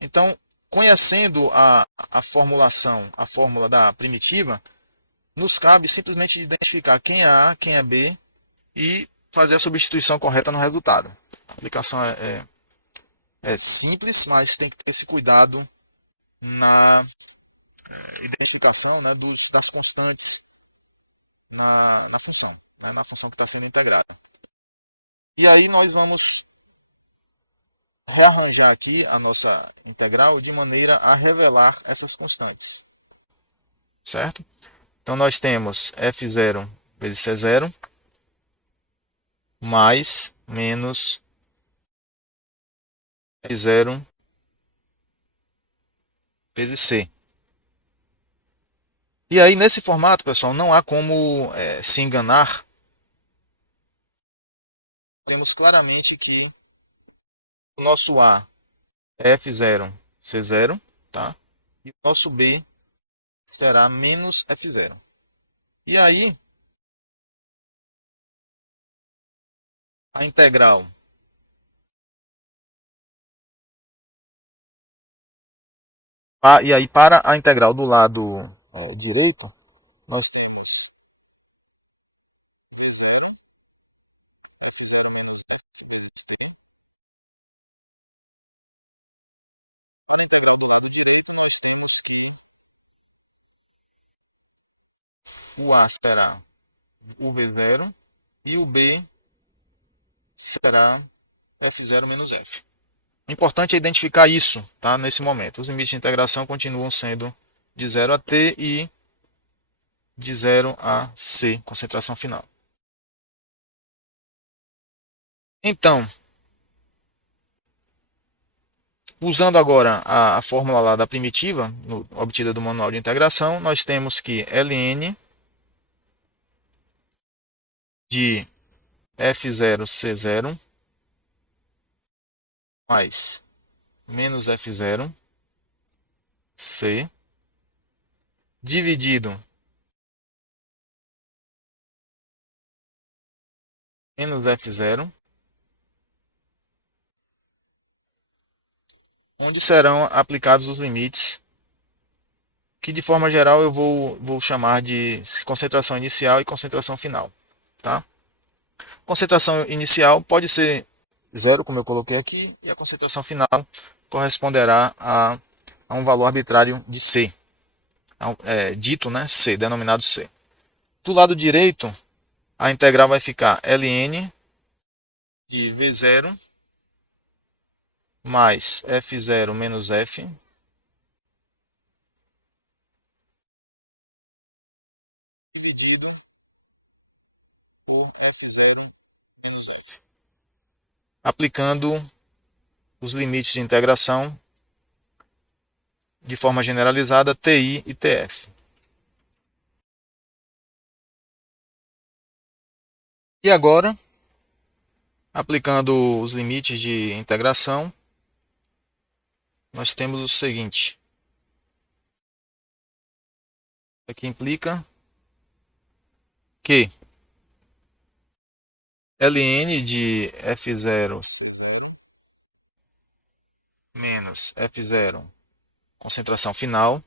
Então, conhecendo a formulação, a fórmula da primitiva, nos cabe simplesmente identificar quem é A, quem é B e fazer a substituição correta no resultado. A aplicação é simples, mas tem que ter esse cuidado na identificação, né, das constantes na função, né, na função que está sendo integrada. E aí nós vamos rearranjar aqui a nossa integral de maneira a revelar essas constantes. Certo? Então nós temos f0 vezes c0 mais menos f0 vezes c. E aí nesse formato, pessoal, não há como se enganar. Temos claramente que o nosso A é f0 c0, tá? E o nosso B será menos f0. E aí a integral e aí para a integral do lado direito, nós o A será o V0 e o B será f0 menos f. O importante é identificar isso, tá? Nesse momento. Os limites de integração continuam sendo de 0 a t e de 0 a c, concentração final. Então, usando agora a fórmula lá da primitiva, obtida do manual de integração, nós temos que ln de f0c0 mais menos f0c dividido menos f0, onde serão aplicados os limites que de forma geral eu vou chamar de concentração inicial e concentração final. Tá? Concentração inicial pode ser zero, como eu coloquei aqui, e a concentração final corresponderá a um valor arbitrário de C, dito, né, C, denominado C. Do lado direito, a integral vai ficar ln de V0 mais F0 menos F dividido por F0 menos F. Aplicando os limites de integração de forma generalizada TI e TF. E agora, aplicando os limites de integração, nós temos o seguinte. Aqui implica que ln de f0 menos f0 concentração final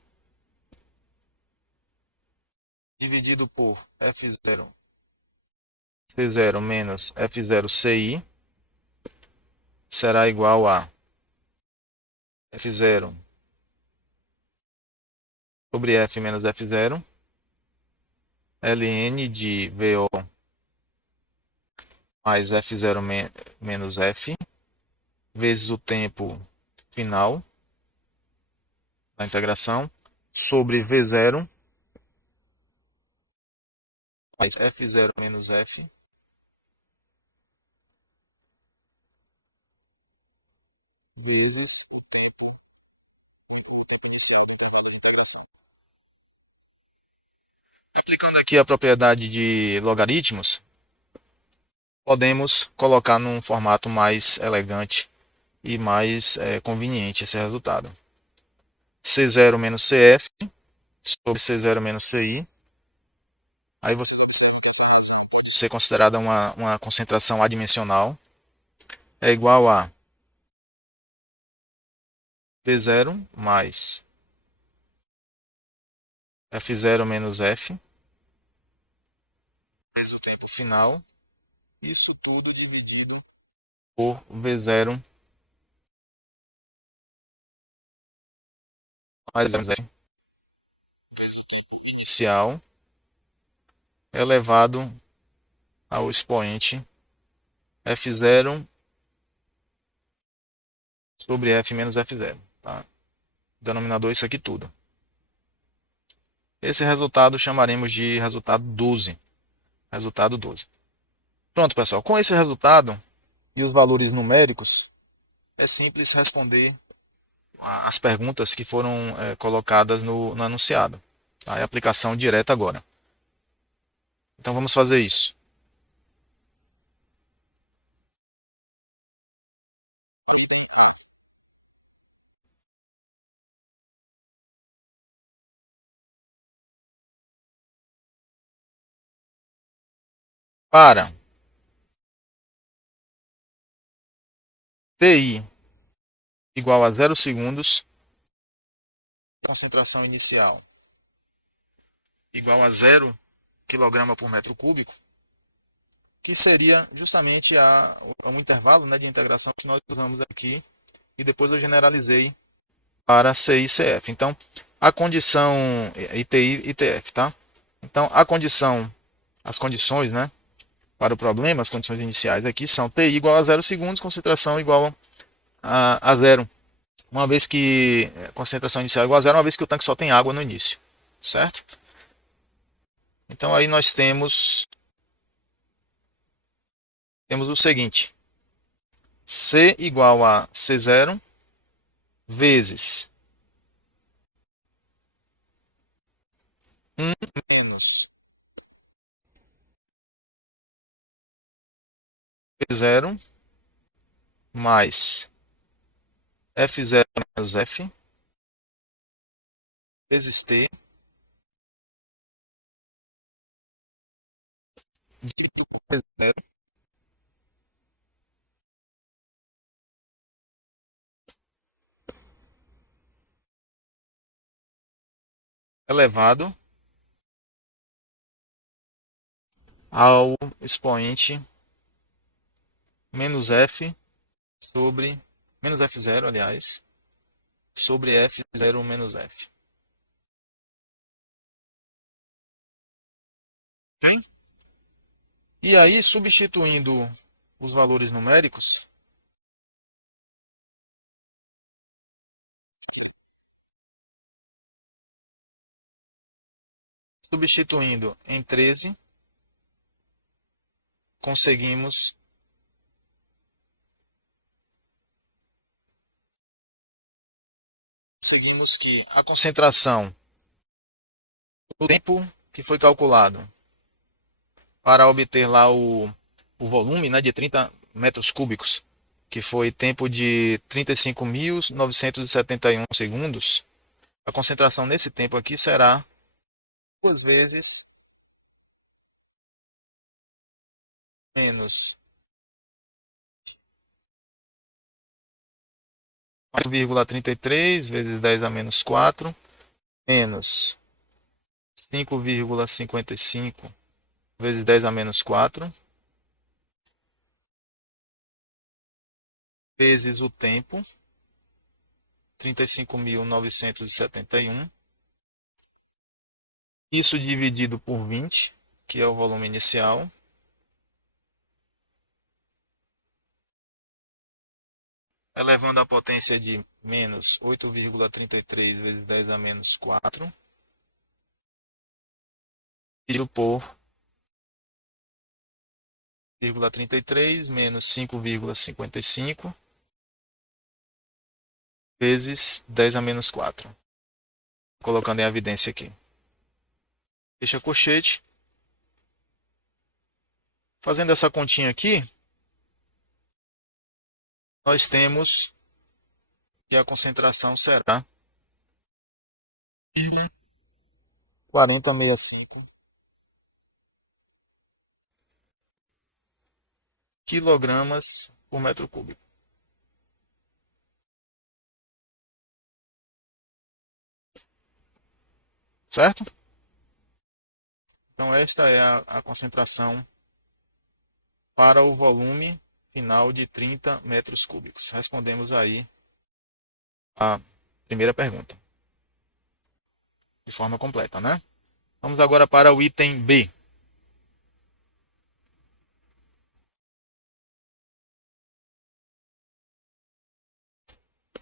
dividido por F0 C0 menos F0 CI será igual a F0 sobre F menos F0 ln de VO mais F0 menos F vezes o tempo final da integração sobre V0 mais F0 menos F vezes o tempo inicial do intervalo de integração. Aplicando aqui a propriedade de logaritmos, podemos colocar num formato mais elegante e mais conveniente esse resultado. C0 menos CF sobre C0 menos CI. Aí você observa que essa região pode ser considerada uma concentração adimensional. É igual a P0 mais F0 menos F vezes o tempo final. Isso tudo dividido por V0 mais F vezes o tempo inicial elevado ao expoente F0 sobre F menos F0. Tá? Denominador isso aqui tudo. Esse resultado chamaremos de resultado 12. Resultado 12. Pronto, pessoal. Com esse resultado e os valores numéricos, é simples responder as perguntas que foram colocadas no anunciado. Tá? É aplicação direta agora. Então vamos fazer isso. Para TI igual a 0 segundos, concentração inicial igual a 0 kg por metro cúbico, que seria justamente um intervalo, né, de integração que nós usamos aqui, e depois eu generalizei para CI e CF. Então, a condição ITI e ITF, tá? Então, as condições, né, para o problema, as condições iniciais aqui são TI igual a 0 segundos, concentração igual a 0. Uma vez que concentração inicial é igual a 0, uma vez que o tanque só tem água no início, certo? Então aí nós temos o seguinte: C igual a C0 vezes 1 menos P0 mais F0 menos F vezes T dividido por P0 elevado ao expoente menos F sobre menos F0, aliás, sobre F0 menos F. E aí, substituindo os valores numéricos, substituindo em 13, conseguimos que a concentração do tempo que foi calculado para obter lá o volume, né, de 30 metros cúbicos, que foi tempo de 35.971 segundos, a concentração nesse tempo aqui será 2 vezes menos 4,33 vezes 10 a menos 4 menos 5,55 vezes 10 a menos 4, vezes o tempo, 35.971. Isso dividido por 20, que é o volume inicial. Elevando a potência de menos 8,33 vezes 10 a menos 4. Dividido por 0,33 menos 5,55 vezes 10 a menos 4. Colocando em evidência aqui. Fecha colchete. Fazendo essa continha aqui, nós temos que a concentração será 4065 quilogramas por metro cúbico. Certo? Então esta é a concentração para o volume final de 30 metros cúbicos. Respondemos aí a primeira pergunta de forma completa, né? Vamos agora para o item B.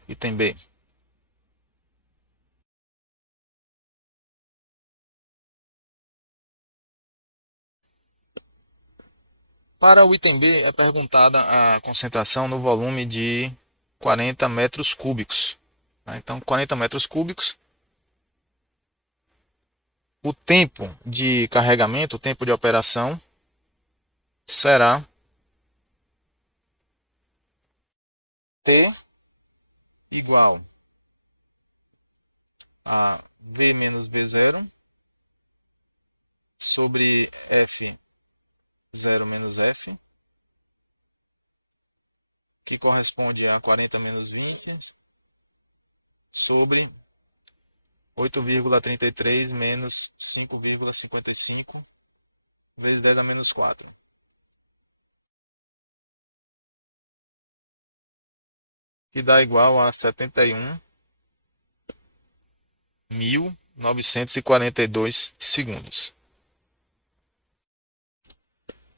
Item B. Para o item B é perguntada a concentração no volume de 40 metros cúbicos. Então, 40 metros cúbicos. O tempo de carregamento, o tempo de operação, será T igual a V menos B0 sobre F0 menos F, que corresponde a 40 menos 20, sobre 8,33 menos 5,55 vezes 10 a menos 4. Que dá igual a 71.942 segundos.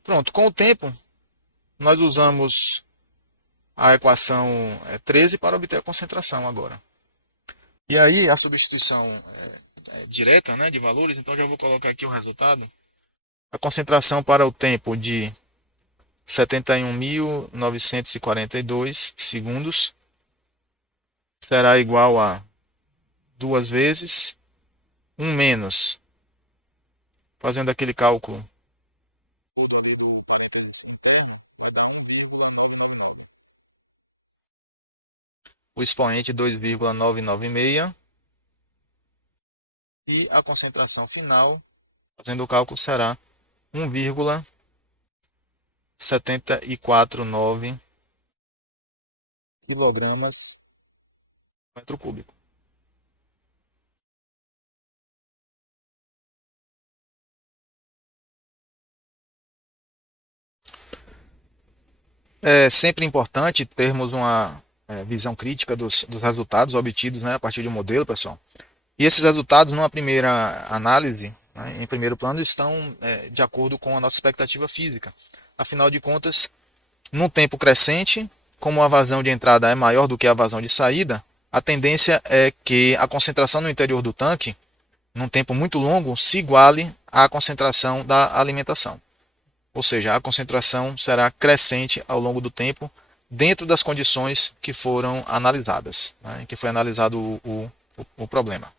Pronto, com o tempo, nós usamos a equação 13 para obter a concentração agora. E aí, a substituição direta, né, de valores, então já vou colocar aqui o resultado. A concentração para o tempo de 71.942 segundos será igual a 2 vezes 1 menos, fazendo aquele cálculo, tudo ali do parênteses interno, vai dar 1,999. O expoente 2,996 e a concentração final, fazendo o cálculo, será 1,749 quilogramas por metro cúbico. É sempre importante termos uma visão crítica dos resultados obtidos, né, a partir de um modelo, pessoal. E esses resultados, numa primeira análise, né, em primeiro plano, estão de acordo com a nossa expectativa física. Afinal de contas, num tempo crescente, como a vazão de entrada é maior do que a vazão de saída, a tendência é que a concentração no interior do tanque, num tempo muito longo, se iguale à concentração da alimentação. Ou seja, a concentração será crescente ao longo do tempo, dentro das condições que foram analisadas, né, que foi analisado o problema.